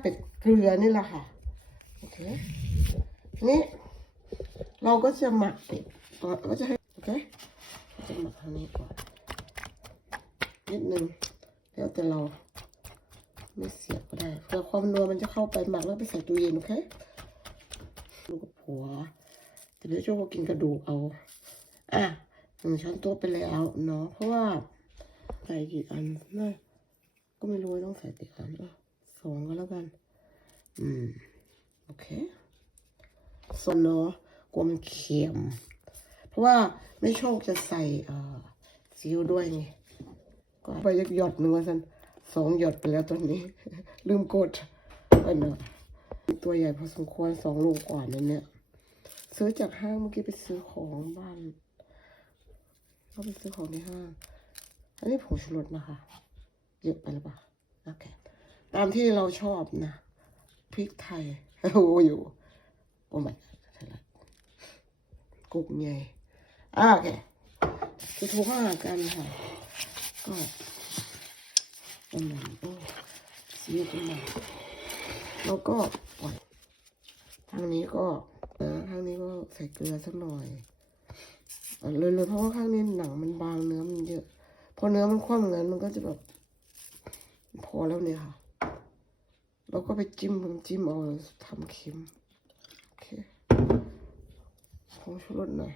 เป็ดเกลือนี่แหละค่ะโอเคนี้เราก็จะหมักเป็ดก่อนก็จะให้โอเคจะหมักทางนี้ก่อนนิดนึงแล้วแต่เราไม่เสียบก็ได้เพื่อความนัวมันจะเข้าไปหมักแล้วไปใส่ตู้เย็นโอเคลูกกับผัวแต่เดี๋ยวโจ้ก็กินกระดูกเอาอะหนึ่งช้อนโต๊ะไปแล้วเนาะเพราะว่าใส่กี่อันน่าก็ไม่รู้ต้องใส่กี่อันอะ สองก็แล้วกัน อืม โอเคส่วนเนาะกลัวมันเค็มเพราะว่าไม่โชคจะใส่เอ่อซีอิ๊วด้วยไงก็ไปยักหยดหนึ่งว่าสันสองหยดไปแล้วตอนนี้ ลืมกดอันเนาะตัวใหญ่พอสมควรสองโลกว่านี่ยเนี่ย ซื้อจากห้างเมื่อกี้ไปซื้อของบ้านก็ไปซื้อของในห้าง อันนี้ผงชูรสนะคะ เยอะไปหรือเปล่า โอเค ตามที่เราชอบนะพริกไทยโอ้อยู่โอ้ไม่ใช่ละกุกใหญ่อะโอเคจะถูกข้ากันค่ะ ก็ประมาณโอ้สีประมาณแล้วก็ปล่อยทางนี้ก็นะทางนี้ก็ใส่เกลือสักหน่อยเอาเลยเลยเพราะว่าข้างนี้หนังมันบางเนื้อมันเยอะ พอเนื้อมันคว่ำงั้นมันก็จะแบบ พอแล้วเนี่ยค่ะ แล้วก็ไปจิ้มจิ้มเอาทำเค็มโอเคผงชูรสหน่อย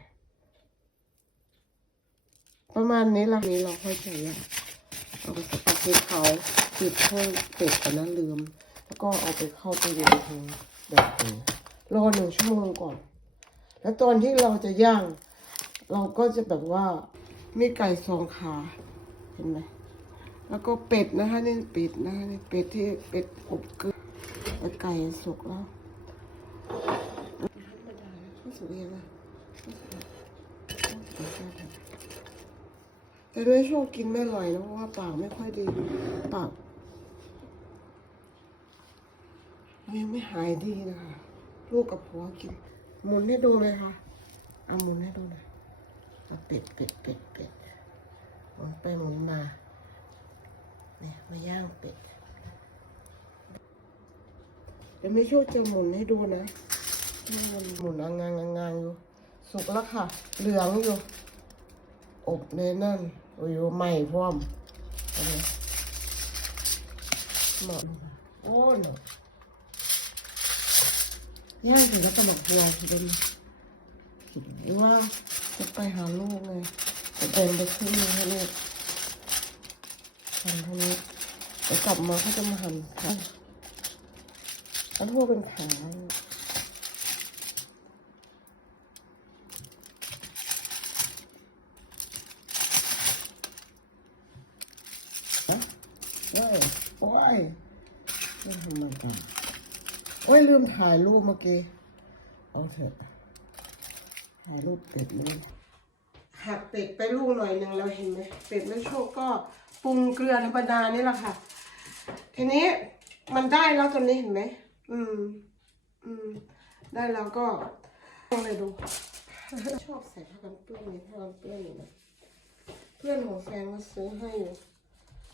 ประมาณนี้ละนี้เราค่อยใส่ยาเอาไปสปักเขาปิดห้องเป็ดกันนะลืม แล้วก็เอาไปเข้าไปเย็นทางแบบนี้รอหนึ่งชั่วโมงก่อน แล้วตอนที่เราจะย่าง เราก็จะแบบว่ามีไก่สองขา เห็นไหม แล้วก็เป็ดนะคะนี่เป็ดนะคะนี่เป็ดที่เป็ดอบเกลือแล้วไก่สุกแล้วธรรมดานะข้าวสุกเองนะแต่ด้วยโชคกินไม่อร่อยนะเพราะว่าปากไม่ค่อยดีปากยังไม่หายดีนะคะลูกกับผัวกินหมุนให้ดูเลยค่ะเอาหมุนให้ดูหน่อยเอาเป็ดเป็ดเป็ดเป็ดหมุนไปหมุนมา เนี่ยมาย่างเป็ดเดี๋ยวไม่ช่วยจะหมุนให้ดูนะนี่มันหมุนอ่างางางางอยู่ สุกแล้วค่ะ เหลืองอยู่ อบในนั่นโอ้ยใหม่พร้อมเอาเลยหมดโอ้หนย่างเสร็จแล้วก็บอกบัวทีเดียวหรือว่าจะไปหาลูกไงจะเดินไปขึ้นให้ลูก หั่นเท่านี้เดี๋ยวกลับมาเขาจะมาหั่นขาอันทั่วเป็นขาฮะโอ้ยโอ้ยไม่ธรรมดาโอ้ยลืมถ่ายรูปเมื่อกี้เอาเถอะถ่ายรูปเป็ดเลยหักเป็ดไปลูกหน่อยหนึ่งเราเห็นไหมเป็ดแม่โชคก็ ปรุงเกลือธรรมดานี่แหละค่ะ ทีนี้มันได้แล้วตอนนี้เห็นไหม อืม อืม ได้แล้วก็ลองเลยดู ชอบใส่ผ้ากันเปื้อนนี่ผ้ากันเปื้อนอยู่นะเพื่อนของแฟนก็ซื้อให้อยู่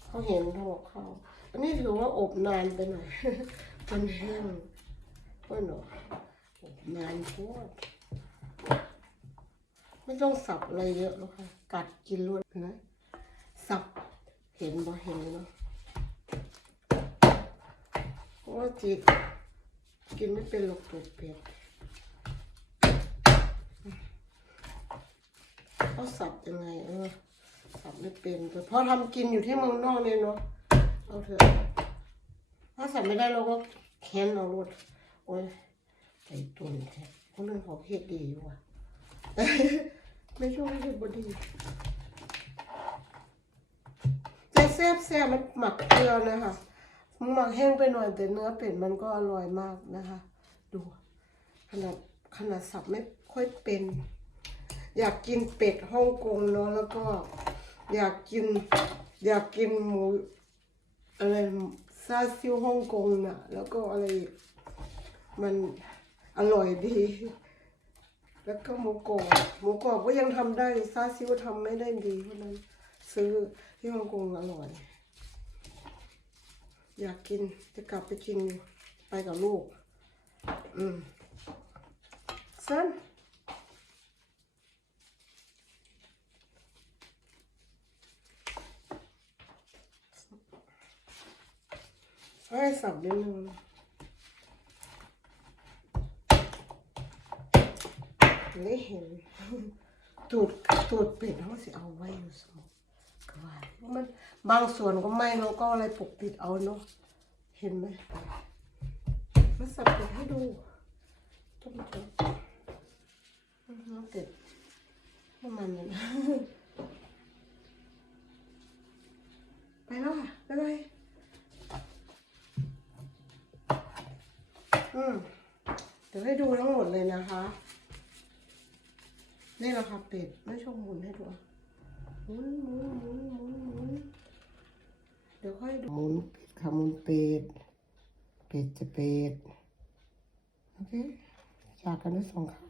เขาเห็นเขาบอกเขาอันนี้ถือว่าอบนานไปหน่อยมันแห้งก็หนออบนานโคตรไม่ต้องสับอะไรเยอะหรอกค่ะ กัดกินรวดนะสับ เห็นบ่เห็นเนาะเพราะว่าจีกินไม่เป็นหรอกตัวเปียกเขาสับยังไงเออสับไม่เป็นแต่พอทำกินอยู่ที่เมืองนอกเนี่ยเนาะเอาเถอะถ้าสับไม่ได้เราก็แค้นเอารวดโอ้ยใจตุ่นแท้คนอื่นเขาเฮ็ดดีอยู่ว่ะ ไม่ช่วยให้บดี แซ่บแซ่บมันหมักเกลือนะคะมันหมักแห้งไปหน่อยแต่เนื้อเป็ดมันก็อร่อยมากนะคะ ดูขนาดขนาดสับไม่ค่อยเป็น อยากกินเป็ดฮ่องกงเนาะแล้วก็ อยากกิน อยากกินหมูอะไรซาซิวฮ่องกงน่ะ แล้วก็อะไรมันอร่อยดี แล้วก็หมูกรอบหมูกรอบก็ยังทำได้ซาซิวทำไม่ได้ดีเพราะนั้น ซื้อที่ฮ่องกงอร่อย อยากกินจะกลับไปกินไปกับลูก อืมซันให้สับนิดนึงได้เห็นตูดตูดเป็ดเขาสิเอาไว้อยู่สมอง มันบางส่วนก็ไม่เราก็อะไรปกปิดเอาเนาะเห็นไหมมาสับเป็ดให้ดูต้นจบอือฮึเป็ดประมาณนั้นไปแล้วค่ะบ๊ายบายอืมเดี๋ยวให้ดูทั้งหมดเลยนะคะ นี่แหละค่ะเป็ดไม่ชมหมุนให้ดูหมุนหมุนหมุนหมุนหมุนเดี๋ยวค่อยดูห มุนเป็ดค่ะหมุนเป็ด เป็ดจะเป็ด โอเคจากกันด้วยสองข้าง